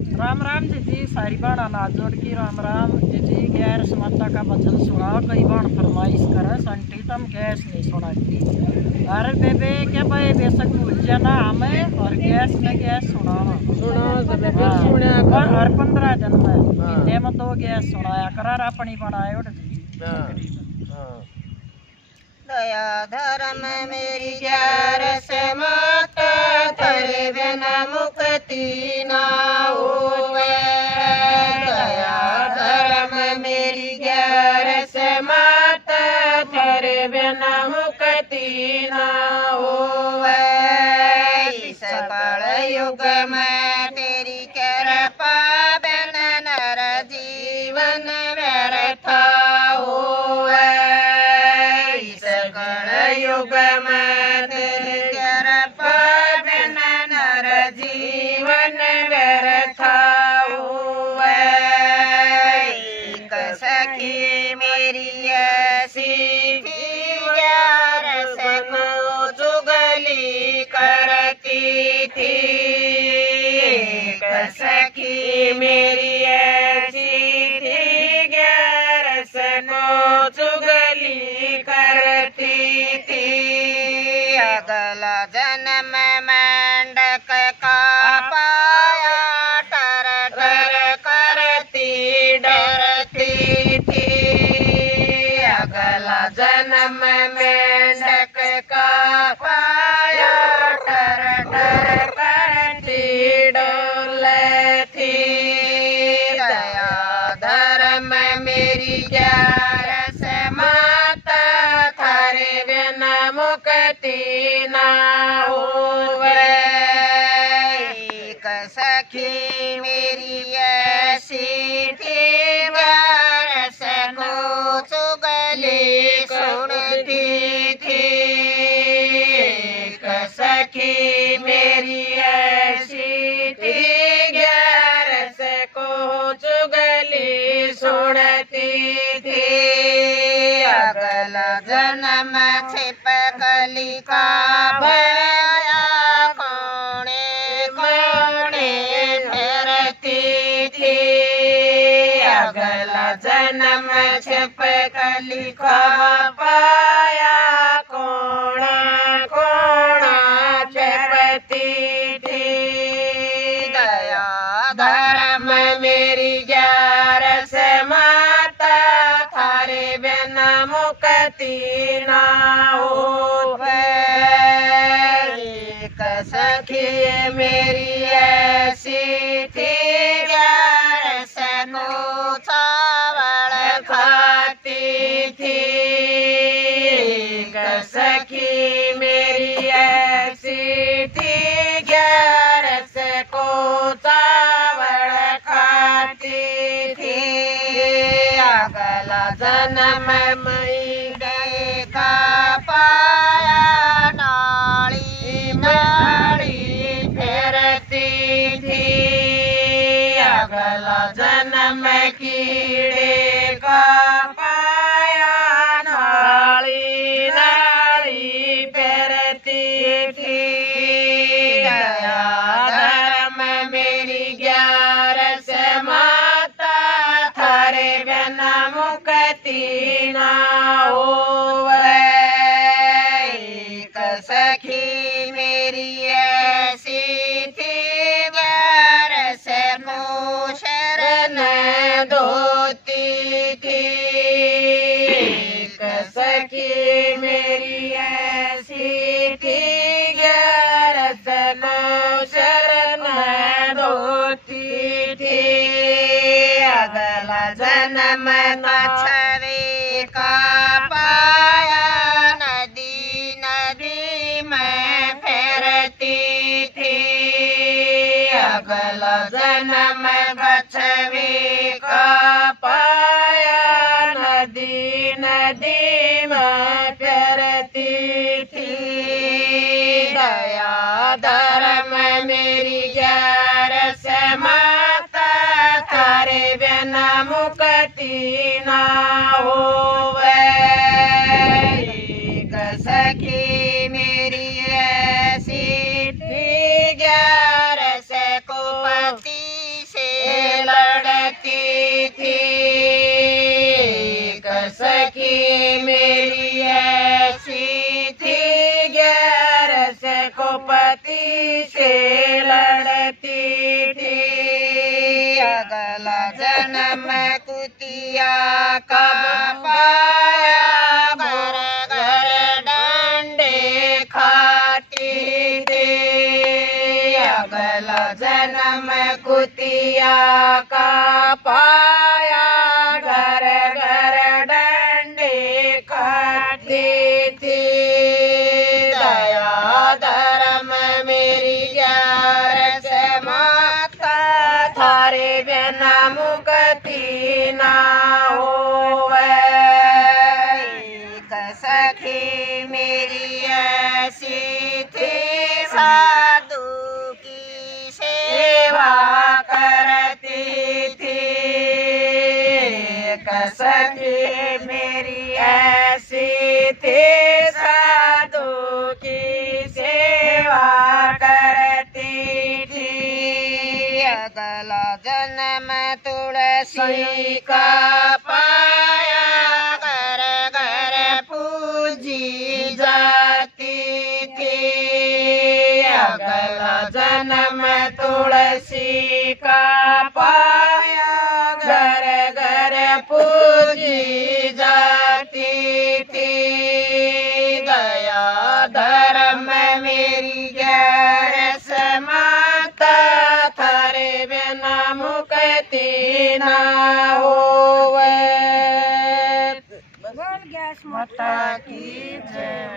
राम राम जी सारी बाणा नाथ जोड़ की राम राम जी गैर समाता का वचन सुना कई बाण फरमाइश करे संटी तम गैस नहीं सुनाती। अरे बेबे क्या भाई बेशक भूल जाना हमें और गैस में गैस सुनाना हर 15 दिन में महीने में 2 गैस सुनाया करार अपनी बनाए उठ दया धर्म मेरी ग्यार से माता तेरे बिना मुक्ति ना होवे। दया धर्म मेरी ग्यार से माता तेरे बिना मुक्ति ना होवे। इस कल युग में तेरी कृपा बिना नर जीवन व्यर्थ होवे। युग में तेरी कृपा बिना नर जीवन व्यर्थ हुए। एक सखी मेरी ऐसी थी यार से चुगली करती थी। एक सखी मेरी ऐसी थी यार से चुगली करती थी। अगला जन्म मेंढक का पाया टर टर करती डरती थी। अगला जन्म मेंढक का पाया टर टर करती डरती। दया धर्म मेरी ग्यार से माता थारे बिना मुक्ति ना होवे। एक सखी मेरी ऐसी थी ग्यार से चुगली सुनती थी। एक सखी मेरी ऐसी थी ग्यार से चुगली सुनती थी। अगला जन्म छिपकली का भया कोने कोने फिरती थी। अगला जन्म छिपकली का पाया कोना कोना छिपती थी। दया धर्म मेरी ग्यार से माता थारे बिना मुक्ति ना होवे। एक सखी मेरी ऐसी थी ग्यार से चावल खाती थी। एक सखी मेरी ऐसी थी ग्यार से चावल खाती थी। अगला जन्म मई गए का पाया नाली नाली फिरती थी। अगला जन्म कीड़े का पाया नाली नाली फिरती थी। दया धर्म मेरी ग्यार से माता थारे बिना मुक्ति ना होवे। एक सखी मेरी ऐसी थी ग्यार से शरण धोती थी। एक सखी मेरी ऐसी थी ग्यार से शरण धोती थी। अगला जन्म मछली का पाया नदी नदी में फिरती थी। अगला जन्म मछली का पाया नदी नदी में फिरती थी। दया धर्म मेरी ग्यार से माता थारे बिना मुक्ति ना होवे। एक सखी मेरी ऐसी थी ग्यार से को पति से थी। सखी मेरी ऐसी थी, 11 को पति से लड़ती थी। अगला जन्म कुतिया का पाया, घर घर डंडे खाती थी। अगला जन्म कुतिया का पाया, घर घर डंडे खाती थी। दया धर्म मेरी 11 माता, थारे बिना मुक्ति ना होवे। एक सखी मेरी ऐसी थी, साधु की सेवा करती थी। एक सखी मेरी ऐसी थी, साधु की सेवा करती थी। अगला जन्म तुलसी का पाया, घर घर पूजी जाती थी। अगला जन्म तुलसी का पाया, घर घर पूजी जाती थी। दया धर्म मेरी 11 माता, थारे बिना मुक्ति ना होवे। माता की जय।